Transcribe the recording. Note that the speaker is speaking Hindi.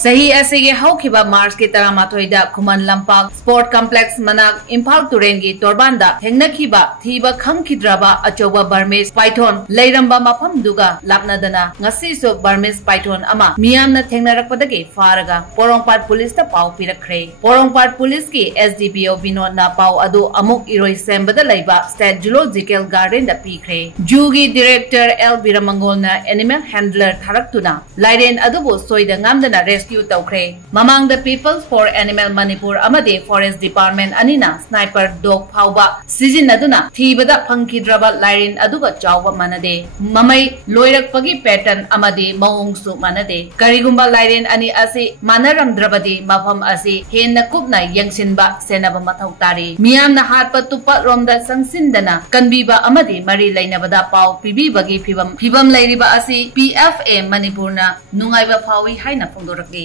सही असिगे हौखिबा मार्च के तरामाथोइदा खुमन लंपाक स्पोर्ट कॉम्प्लेक्स मनाक इम्फाल तुरेंगी तोरबांदा थेंगनखिबा थीबा खंगखिद्राबा अचौबा बर्मेस पाइथोन लैरंबा मफमदुगा लापनादना ngasisu बर्मेस पाइथोन अमा मियामना थेंगनरकपदगी फारगा पोरोंपाट पुलिस ता पाव पिरखरे पोरोंपाट पुलिस की एसडीपीओ विनोद ना पाव अदु अमुक इरोय सेंबदा लैबा स्टेट जूलॉजिकल गार्डन दा पीखरे जूगी director L बिरमंगोलना animal handler थारक्तुना लाइरेन अदुबो सोइदा ngamdana rescue तौखरे ममांग the peoples for animal Manipur अमदे forest department अनिना sniper dog फाउबा सिजिनदुना थीबदा फंखिद्रबा लाइरेन अदुगा चावबा मनदे ममै लोइरकपगी पैटर्न अमदे मौंगसु मनदे करिगुंबा लाइरेन अनि असे मानरमद्रबदि मफम असे हेन्ना कुपना यंगसिनबा सेनबा मथौ तारी मियामना हातपा तुपा रोमदा संसिनदना कनबीबा अमदे मरि लैनबदा पाव पिबीबगी फिबम लैरिबा असे पीएफए मणिपुरना नुंगाइबा फावी हाइना फोंदोरकले।